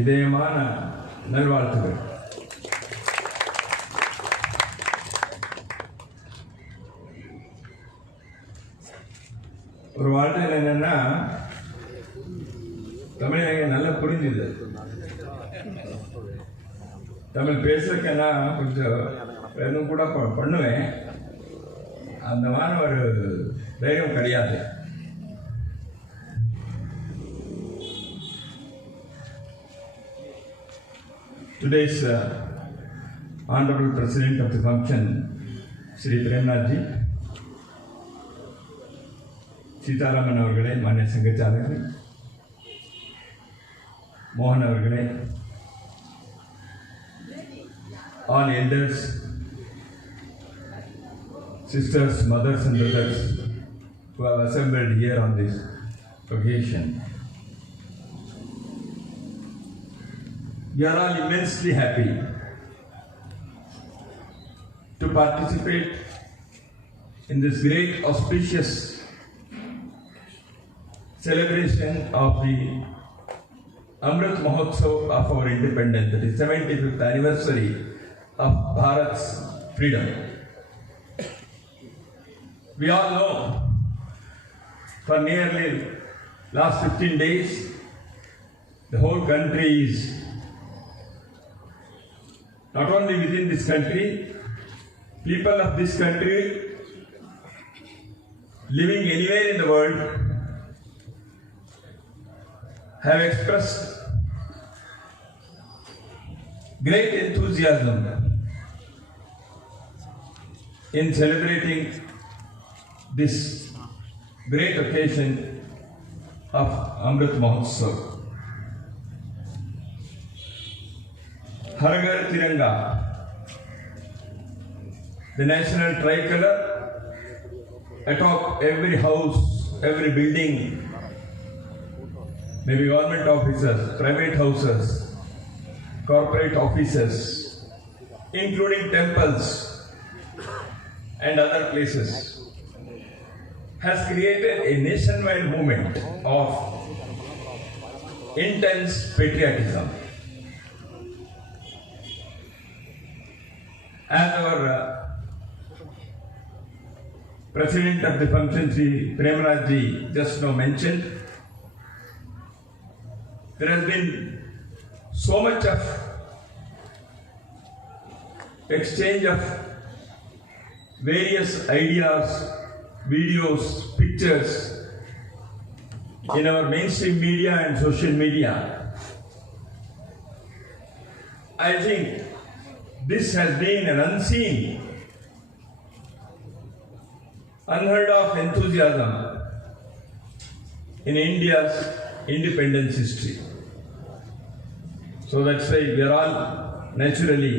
இதயமான நல்வாழ்த்துகள். ஒரு வாழ்க்கையில் என்னன்னா, தமிழ் எனக்கு நல்லா புரிஞ்சுது. தமிழ் பேசுறதுக்கென்னா கொஞ்சம் எதுவும் கூட பண்ணுவேன். அந்த மாதிரி ஒரு தைரியம் கிடையாது. Today's Honorable President of the function, Shri Premnathji, Sitharaman அவர்களே, மாநில சங்கச்சாலகர்களே, மோகன் அவர்களே, all elders, sisters, mothers and brothers who have assembled here on this occasion. We are all immensely happy to participate in this great auspicious celebration of the Amrit Mahotsav of our independence, that is 75th anniversary of Bharat's freedom. We all know for nearly last 15 days the whole country is, not only within this country, people of this country living anywhere in the world have expressed great enthusiasm in celebrating this great occasion of Amrit Mahotsav. Har Ghar Tiranga, the national tricolor atop every house, every building, maybe government offices, private houses, corporate offices, including temples and other places, has created a nationwide movement of intense patriotism. As our President of the function, Shri Premnathji, just now mentioned, there has been so much of exchange of various ideas, videos, pictures in our mainstream media and social media. I think this has been an unseen, unheard of enthusiasm in India's independence history. So that's why we are all naturally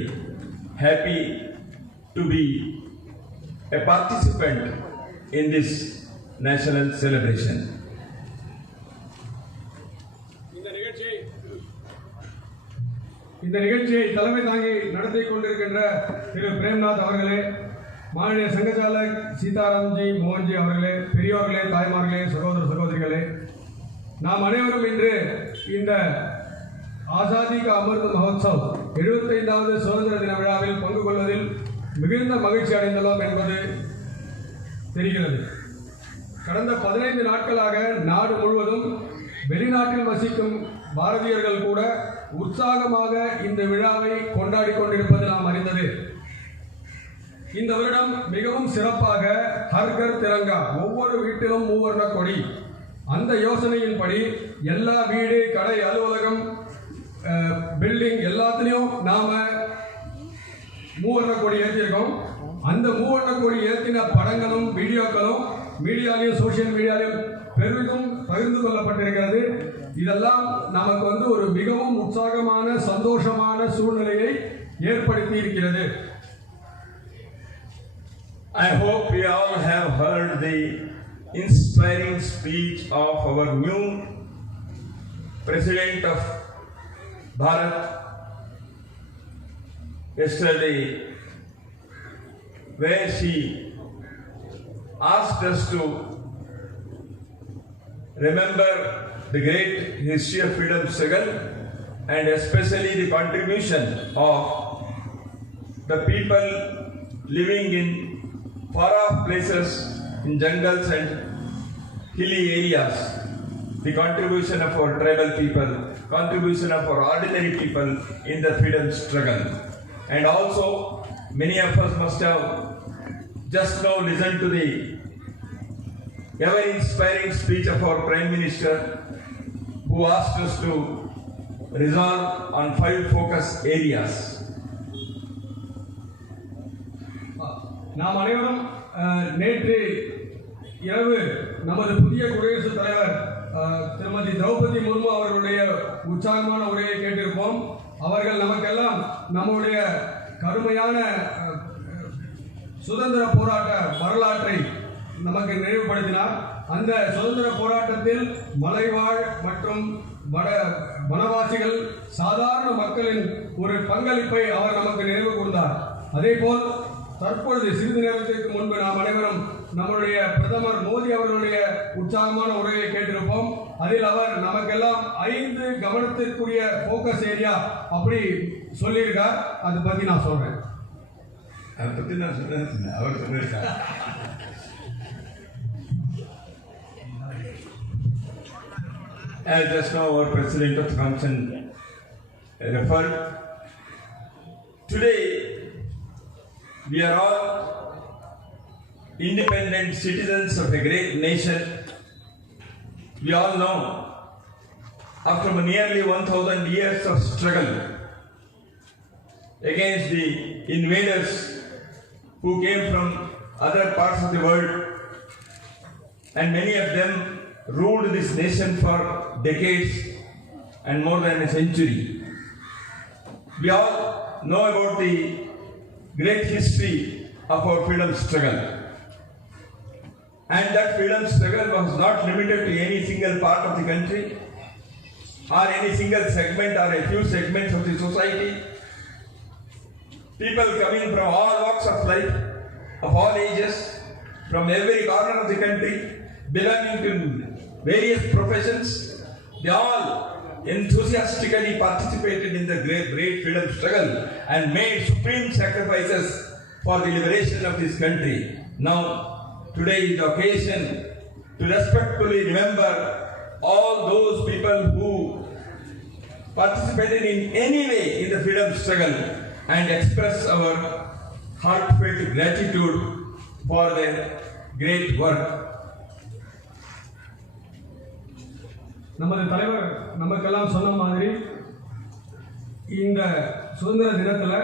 happy to be a participant in this national celebration. இந்த நிகழ்ச்சியை தலைமை தாங்கி நடத்தி கொண்டிருக்கின்ற திரு பிரேம்நாத் அவர்களே, மாநில சங்கச்சாலக் சீதாராம்ஜி, மோகன்ஜி அவர்களே, பெரியோர்களே, தாய்மார்களே, சகோதர சகோதரிகளே, நாம் அனைவரும் இன்று இந்த ஆசாதி கா அமிர்த் மஹோத்சவ் 75வது சுதந்திர தின விழாவில் பங்கு கொள்வதில் மிகுந்த மகிழ்ச்சி அடைந்துள்ளோம் என்பது தெரிகிறது. கடந்த 15 நாட்களாக நாடு முழுவதும் வெளிநாட்டில் வசிக்கும் பாரதியர்கள் கூட உற்சாகமாக இந்த விழாவை கொண்டாடி கொண்டிருப்பது நாம் அறிந்தது. இந்த வருடம் மிகவும் சிறப்பாக ஹர் கர் திரங்கா, ஒவ்வொரு வீட்டிலும் மூவர்ண கொடி, அந்த யோசனையின்படி எல்லா வீடு, கடை, அலுவலகம், பில்டிங் எல்லாத்துலேயும் நாம மூவர்ண கொடி ஏற்றிருக்கோம். அந்த மூவர்ண கொடி ஏற்றின படங்களும் வீடியோக்களும் மீடியாலையும் சோசியல் மீடியாலையும் பெரிதும் பகிர்ந்து கொள்ளப்பட்டிருக்கிறது. இதெல்லாம் நமக்கு ஒரு மிகவும் உற்சாகமான சந்தோஷமான சூழ்நிலையை ஏற்படுத்தி இருக்கிறது. I hope we all have heard the inspiring speech of our new President of Bharat yesterday, where she asked us to remember the great history of freedom struggle and especially the contribution of the people living in far-off places, in jungles and hilly areas, the contribution of our tribal people, contribution of our ordinary people in the freedom struggle. And also, many of us must have just now listened to the ever-inspiring speech of our Prime Minister, who asked us to resolve on 5 focus areas. நாம் அனைவரும் நேற்று இரவு நமது புதிய குடியரசுத் தலைவர் திருமதி திரௌபதி முர்மு அவர்களுடைய உற்சாகமான உரையை கேட்டிருப்போம். அவர்கள் நமக்கெல்லாம் நம்முடைய கடுமையான சுதந்திர போராட்ட வரலாற்றை நமக்கு நினைவுபடுத்தினார். அந்த சுதந்திர போராட்டத்தில் மலைவாழ் மற்றும் வனவாசிகள் சாதாரண மக்களின் ஒரு பங்களிப்பை அவர் நமக்கு நினைவு கூர்ந்தார். அதேபோல் தற்பொழுது சிறிது நேரத்திற்கு முன்பு நாம் அனைவரும் நம்முடைய பிரதமர் மோடி அவர்களுடைய உற்சாகமான உரையை கேட்டிருப்போம். அதில் அவர் நமக்கெல்லாம் 5 கவனத்திற்குரிய போக்கஸ் ஏரியா அப்படி சொல்லியிருக்கார். அதை பற்றி நான் சொல்றேன். அவர் சொல்லியிருக்கார். As just now our President of the Council referred, today we are all independent citizens of a great nation. We all know, after nearly 1000 years of struggle against the invaders who came from other parts of the world, and many of them ruled this nation for decades and more than a century. We all know about the great history of our freedom struggle. And that freedom struggle was not limited to any single part of the country or any single segment or a few segments of the society. People coming from all walks of life, of all ages, from every corner of the country, belonging to various professions, they all enthusiastically participated in the great freedom struggle and made supreme sacrifices for the liberation of this country. Now, today is the occasion to respectfully remember all those people who participated in any way in the freedom struggle and express our heartfelt gratitude for their great work. நமது தலைவர் நமக்கெல்லாம் சொன்ன மாதிரி இந்த சுதந்திர தினத்தில்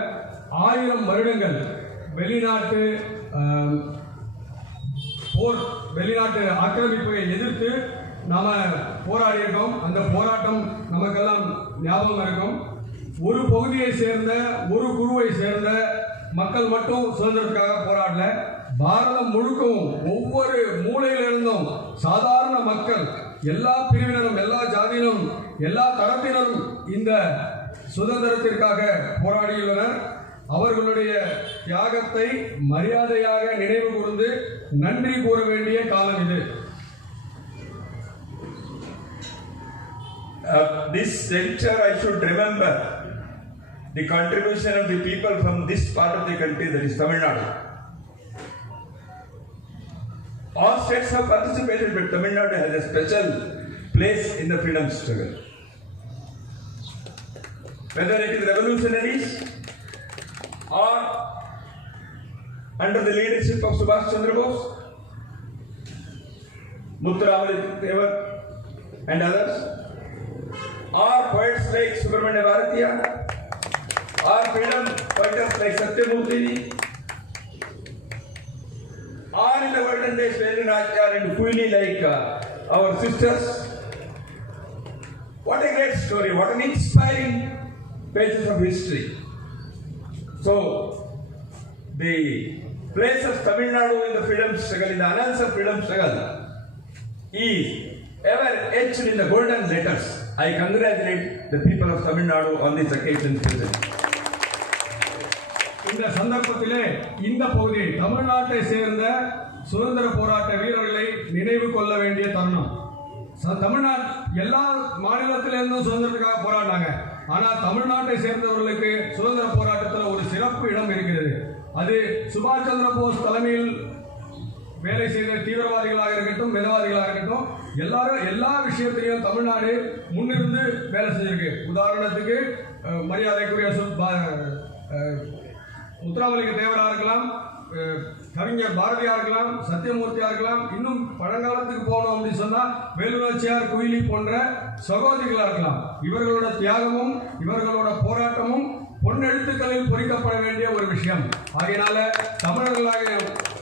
1000 வருடங்கள் வெளிநாட்டு ஆக்கிரமிப்பை எதிர்த்து நாம போராடி இருக்கோம். அந்த போராட்டம் நமக்கெல்லாம் ஞாபகம் இருக்கும். ஒரு பகுதியை சேர்ந்த ஒரு குழுவை சேர்ந்த மக்கள் மட்டும் சுதந்திரத்துக்காக போராடல. பாரதம் முழுக்கவும் ஒவ்வொரு மூலையிலிருந்தும் சாதாரண மக்கள், எல்லா பிரிவினரும், எல்லா ஜாதியினரும், எல்லா தரப்பினரும் இந்த சுதந்திரத்திற்காக போராடியுள்ளனர். அவர்களுடைய தியாகத்தை மரியாதையாக நினைவு கூர்ந்து நன்றி கூற வேண்டிய காலம் இது. This juncture I should remember the contribution of the people from this part of the country, that is Tamil Nadu. All states have participated, but Tamil Nadu has a special place in the freedom struggle. Whether it is revolutionaries or under the leadership of Subhash Chandra Bose, Amrit and others, or poets like Subramanya Bharatiya, or freedom fighters like Satyamurthy, or in the olden days, Vedanachar and Kuini, like our sisters. What a great story, what an inspiring pages of history. So, the place of Tamil Nadu in the freedom struggle, in the annals of freedom struggle, is ever etched in the golden letters. I congratulate the people of Tamil Nadu on this occasion present. இந்த சந்தர்ப்பத்திலே இந்த பகுதி தமிழ்நாட்டை சேர்ந்த சுதந்திர போராட்ட வீரர்களை நினைவு கொள்ள வேண்டிய தருணம். தமிழ்நாடு எல்லா மாநிலத்திலிருந்தும் சுதந்திரத்துக்காக போராடினாங்க. ஆனால் தமிழ்நாட்டை சேர்ந்தவர்களுக்கு சுதந்திர போராட்டத்தில் ஒரு சிறப்பு இடம் இருக்கிறது. அது சுபாஷ் சந்திர போஸ் தலைமையில் வேலை செய்த தீவிரவாதிகளாக இருக்கட்டும், மிதவாதிகளாக இருக்கட்டும், எல்லா விஷயத்திலையும் தமிழ்நாடு முன்னிருந்து வேலை செஞ்சிருக்கு. உதாரணத்துக்கு மரியாதைக்குரிய முத்துராமலிங்க தேவராக இருக்கலாம், கவிஞர் பாரதியா இருக்கலாம், சத்தியமூர்த்தியா இருக்கலாம், இன்னும் பழங்காலத்துக்கு போனோம் அப்படின்னு சொன்னா வேலுநாச்சியார், குயிலி போன்ற சகோதரிகளா இருக்கலாம். இவர்களோட தியாகமும் இவர்களோட போராட்டமும் பொன்னெழுத்துக்களில் பொறிக்கப்பட வேண்டிய ஒரு விஷயம். ஆகையினால தமிழர்களாக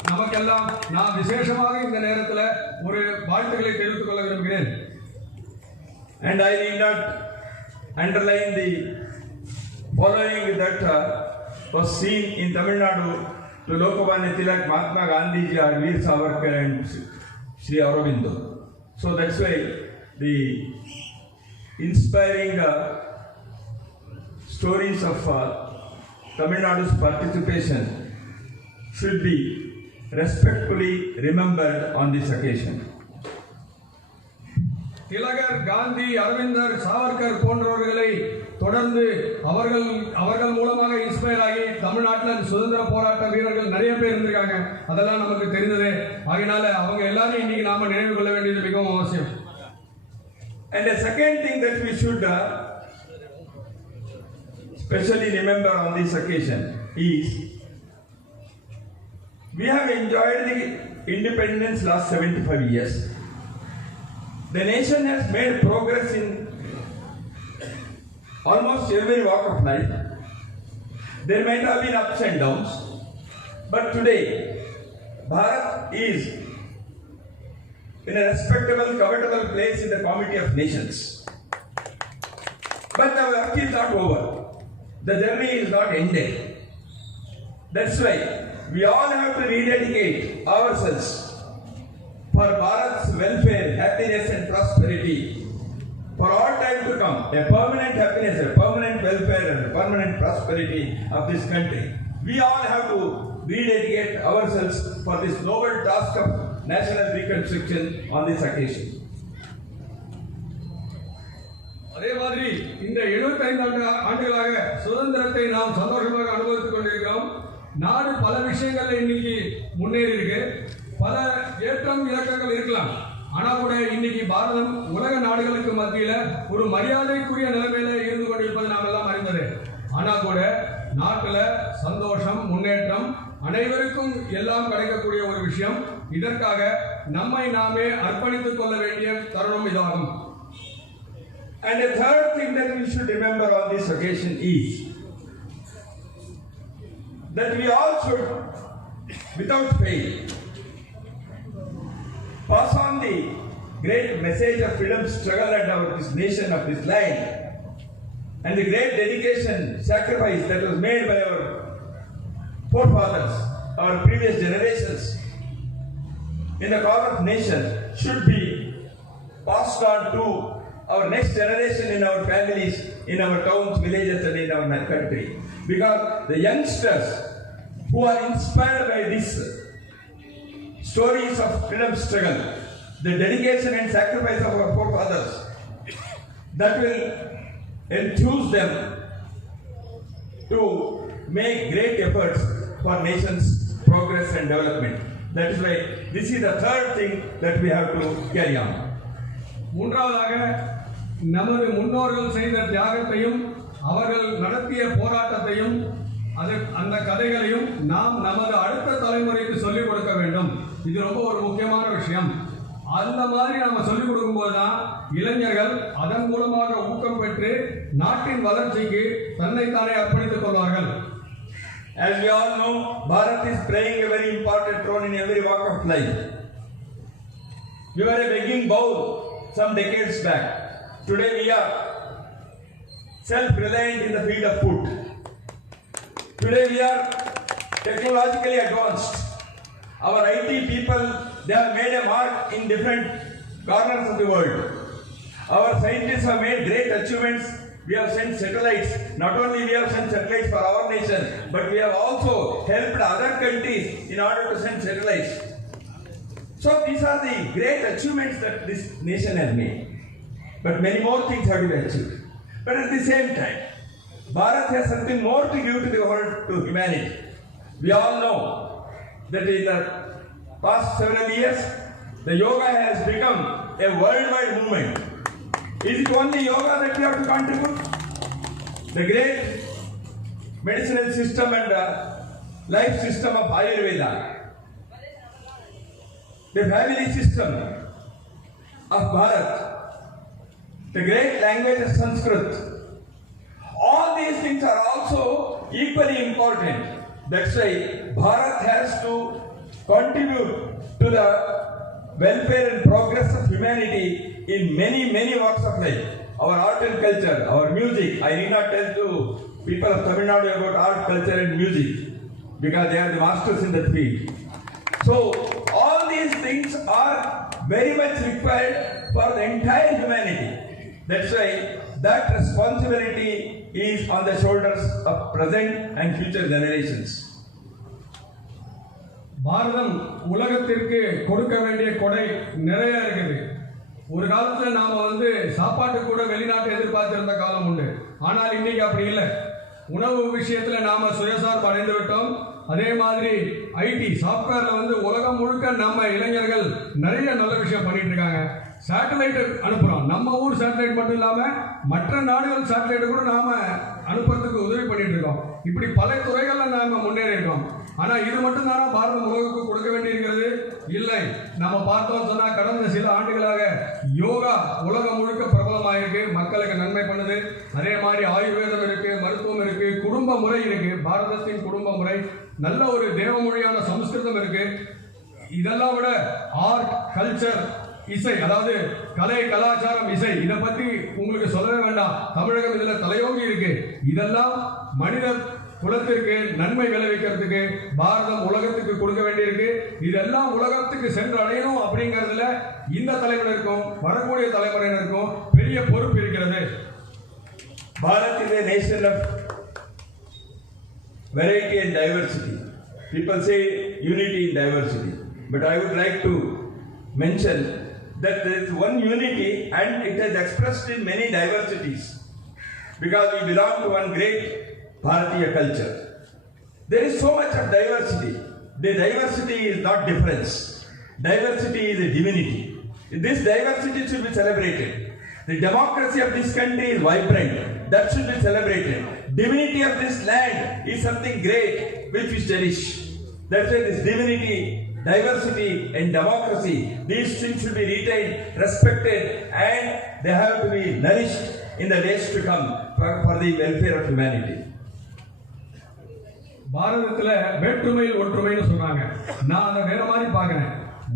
நமக்கெல்லாம் நான் விசேஷமாக இந்த நேரத்தில் ஒரு வாழ்த்துக்களை தெரிவித்துக் கொள்ள விரும்புகிறேன். And I need not underline the following that was seen in Tamil Nadu to Lokabanya Tilak, Mahatma Gandhi ji, Veer Savarkar and Sri Aurobindo. So that's why the inspiring stories of Tamil Nadu's participation should be respectfully remembered on this occasion. திலகர், காந்தி, அரவிந்தர், சாவர்கர் போன்றவர்களை தொடர்ந்து அவர்கள் மூலமாக இன்ஸ்பயர் ஆகி தமிழ்நாட்டில் சுதந்திர போராட்ட வீரர்கள் நிறைய பேர் இருந்திருக்காங்க. அதெல்லாம் நமக்கு தெரிந்தது. ஆகையினால அவங்க எல்லாரும் இன்னைக்கு நாம நினைவு கொள்ள வேண்டியது மிகவும் அவசியம். And the second thing that we should especially remember on this occasion is we have enjoyed the independence last 75 years. The nation has made progress in almost every walk of life. There might have been ups and downs, but today Bharat is in a respectable, covetable place in the committee of nations. But the work is not over. The journey is not ended. That's why we all have to rededicate ourselves for Bharat's welfare, happiness and prosperity for all time to come. A permanent happiness, a permanent welfare and a permanent prosperity of this country. We all have to rededicate ourselves for this noble task of national reconstruction on this occasion. அதே மாதிரி இந்த 75 ஆண்டுகளாக சுதந்திரத்தை நாம் சந்தோஷமாக அனுபவித்துக் கொண்டிருக்கிறோம். நாடு பல விஷயங்கள்ல இன்னைக்கு முன்னேறி இருக்கு. பல ஏற்றம் இறக்கங்கள் இருக்கலாம். ஆனா கூட இன்னைக்கு பாரதம் உலக நாடுகளுக்கு மத்தியில ஒரு மரியாதைக்குரிய நிலைமையில இருந்து கொண்டிருப்பது நாம் எல்லாம் அறிந்தது. ஆனா கூட நாட்டுல சந்தோஷம், முன்னேற்றம் அனைவருக்கும் எல்லாம் கிடைக்கக்கூடிய ஒரு விஷயம். இதற்காக நம்மை நாமே அர்ப்பணித்துக் கொள்ள வேண்டிய தருணம் இதாகும். And the third thing that we should remember on this occasion is that we all should, without fail, pass on the great message of freedom struggle and of this nation, of this land, and the great dedication, sacrifice that was made by our forefathers, our previous generations in the cause of nation should be passed on to our next generation in our families, in our towns, villages and in our country. Because the youngsters who are inspired by these stories of freedom struggle, the dedication and sacrifice of our forefathers, that will enthuse them to make great efforts for nation's progress and development. That is why this is the third thing that we have to carry on. மூன்றாவதாக நமது முன்னோர்கள் செய்த தியாகத்தையும் அவர்கள் நடத்திய போராட்டத்தையும் அந்த கதைகளையும் நாம் நமது அடுத்த தலைமுறைக்கு சொல்லிக் கொடுக்க வேண்டும். இது ரொம்ப ஒரு முக்கியமான விஷயம். அந்த மாதிரி நாம சொல்லிக் கொடுக்கும்போது தான் இளைஞர்கள் அதன் மூலமாக ஊக்கம் பெற்று நாட்டின் வளர்ச்சிக்கு தன்னைத்தானே அர்ப்பணித்துக் கொள்வார்கள். As we all know, Bharat is playing a very important role in every walk of life. We were a begging bowl some decades back. Today we are self-reliant in the field of food. Today we are technologically advanced. Our IT people, they have made a mark in different corners of the world. Our scientists have made great achievements. We have sent satellites. Not only we have sent satellites for our nation, but we have also helped other countries in order to send satellites. So these are the great achievements that this nation has made. But many more things have to be achieved. But at the same time, Bharat has something more to give to the world, to humanity. We all know that in the past several years, the yoga has become a worldwide movement. Is it only yoga that we have to contribute? The great medicinal system and life system of Ayurveda, the family system of Bharat, the great language of Sanskrit, all these things are also equally important. That's why Bharat has to contribute to the welfare and progress of humanity in many, many walks of life. Our art and culture, our music. I need not tell to people of Tamil Nadu about art, culture and music because they are the masters in that field. So all these things are very much required for the entire humanity. That's why that responsibility is on the shoulders of present and future generations. பாரதம் உலகத்திற்கு கொடுக்க வேண்டிய கொடை நிறைய இருக்குது. ஒரு காலத்துல நாம சாப்பாட்டு கூட வெளிநாட்டை எதிர்பார்த்திருந்த காலம் உண்டு. ஆனால் இன்னைக்கு அப்படி இல்லை. உணவு விஷயத்துல நாம சுயசார்பு அடைந்து விட்டோம். அதே மாதிரி ஐடி சாஃப்ட்வேர்ல உலகம் முழுக்க நம்ம இளைஞர்கள் நிறைய நல்ல விஷயம் பண்ணிட்டு இருக்காங்க. சேட்டலைட் அனுப்புறோம். நம்ம ஊர் சேட்டலைட் மட்டும் இல்லாம மற்ற நாடுகள் சேட்டலைட் கூட நாம அனுப்புறதுக்கு உதவி பண்ணிட்டு இருக்கோம். இப்படி பல துறைகள்ல நாம முன்னேறி இருக்கோம். ஆனா இது மட்டும் தானே பாரதம் உலகுக்கு கொடுக்க வேண்டியிருக்கிறது? இல்லை. நம்ம பார்த்தோம் சொன்னா கடந்த சில ஆண்டுகளாக யோகா உலகம் முழுக்க பிரபலமாயிருக்கு, மக்களுக்கு நன்மை பண்ணுது. அதே மாதிரி ஆயுர்வேதம் இருக்கு, மருத்துவம் இருக்கு, குடும்ப முறை இருக்கு. பாரதத்தின் குடும்ப முறை நல்ல ஒரு தேவமொழியான சமஸ்கிருதம் இருக்கு. இதெல்லாம் விட ஆர்ட், கல்ச்சர், இசை, அதாவது கலை, கலாச்சாரம், இசை, இதை பத்தி உங்களுக்கு சொல்லவே வேண்டாம். தமிழகம் இதுல தலையோங்கி இருக்கு. இதெல்லாம் மனித குலத்திற்கு நன்மை விளைவிக்கிறதுக்கு பாரதம் உலகத்துக்கு கொடுக்க வேண்டியிருக்கு. இதெல்லாம் உலகத்துக்கு சென்று அடையணும் அப்படிங்கிறதுல இந்த தலைமுறைக்கும் வரக்கூடிய தலைமுறையினருக்கும் பெரிய பொறுப்பு இருக்கிறது. Bharat is a nation of variety and diversity. People say unity in diversity, but I would like to mention that there is one unity and it is expressed in many diversities because we belong to one great Bharatiya culture. There is so much of diversity. The diversity is not difference. Diversity is a divinity. This diversity should be celebrated. The democracy of this country is vibrant. That should be celebrated. Divinity of this land is something great which we cherish. That's why this divinity, diversity and democracy, these things should be retained, respected, and they have to be nourished in the days to come for the welfare of humanity. பாரதத்துல வேற்றுமையில் ஒற்றுமைன்னு சொல்றாங்க. நான் அதை வேற மாதிரி பார்க்கிறேன்.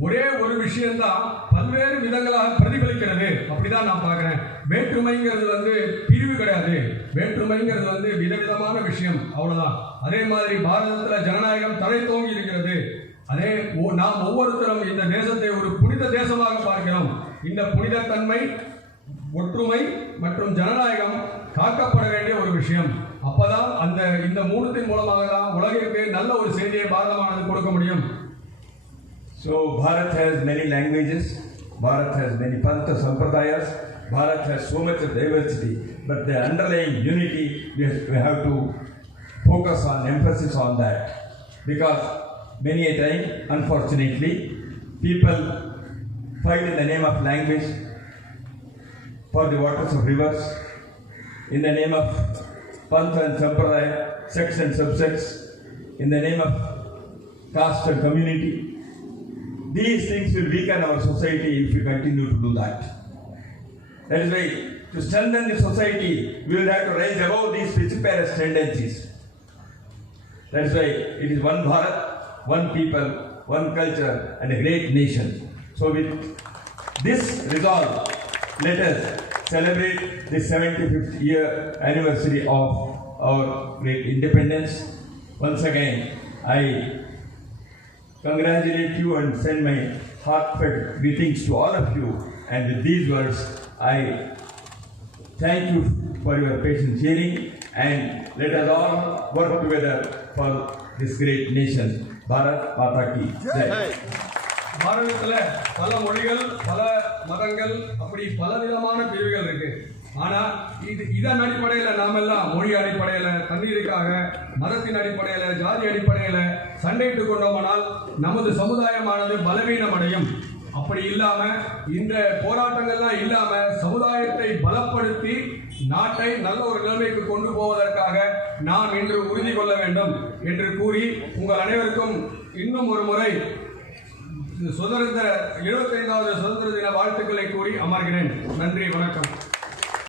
ஒரே ஒரு விஷயம் தான் பல்வேறு விதங்களாக பிரதிபலிக்கிறது. அப்படிதான் நான் பார்க்கிறேன். வேற்றுமைங்கிறது பிரிவு கிடையாது. வேற்றுமைங்கிறது விதவிதமான விஷயம், அவ்வளவுதான். அதே மாதிரி பாரதத்துல ஜனநாயகம் தலை தோங்கி இருக்கிறது. அதே நாம் ஒவ்வொருத்தரும் இந்த தேசத்தை ஒரு புனித தேசமாக பார்க்கிறோம். இந்த புனிதத்தன்மை, ஒற்றுமை மற்றும் ஜனநாயகம் காக்கப்பட வேண்டிய ஒரு விஷயம். அப்பதான் இந்த மூலத்தின் மூலமாக தான் உலகிற்கு நல்ல ஒரு செய்தியை பாரதமானது கொடுக்க முடியும். So Bharat has many languages, Bharat has many pantha sampradayas, Bharat has so much of diversity, but the underlying unity we have to focus on, emphasis on that, because many a time, unfortunately, people fight in the name of language for the waters of rivers, in the name of Pantha and Sampradaya, sects and subsects, in the name of caste and community. These things will weaken our society if we continue to do that. That is why, to strengthen the society, we will have to rise above these vociferous tendencies. That is why it is one Bharat, one people, one culture, and a great nation. So with this resolve, let us celebrate the 75th year anniversary of our great independence. Once again, I congratulate you and send my heartfelt greetings to all of you. And with these words, I thank you for your patient hearing, and let us all work together for this great nation. Bharat Mata Ki Jai. பாரதத்துல பல மொழிகள், பல மதங்கள், அப்படி பலவிதமான பிரிவுகள் இருக்கு. ஆனால் இதன் அடிப்படையில் நாமெல்லாம் மொழி அடிப்படையில், தண்ணீருக்காக, மதத்தின் அடிப்படையில், ஜாதி அடிப்படையில் சண்டையிட்டு கொண்டோமானால் நமது சமுதாயமானது பலவீனம் அடையும். அப்படி இல்லாம இந்த போராட்டங்கள்லாம் இல்லாம சமுதாயத்தை பலப்படுத்தி நாட்டை நல்ல ஒரு நிலைமைக்கு கொண்டு போவதற்காக நாம் இன்று உறுதி கொள்ள வேண்டும் என்று கூறி உங்கள் அனைவருக்கும் இன்னும் ஒரு முறை 75வது சுதந்திர தின வாழ்த்துக்களை கூறி அமர்கிறேன். நன்றி, வணக்கம்.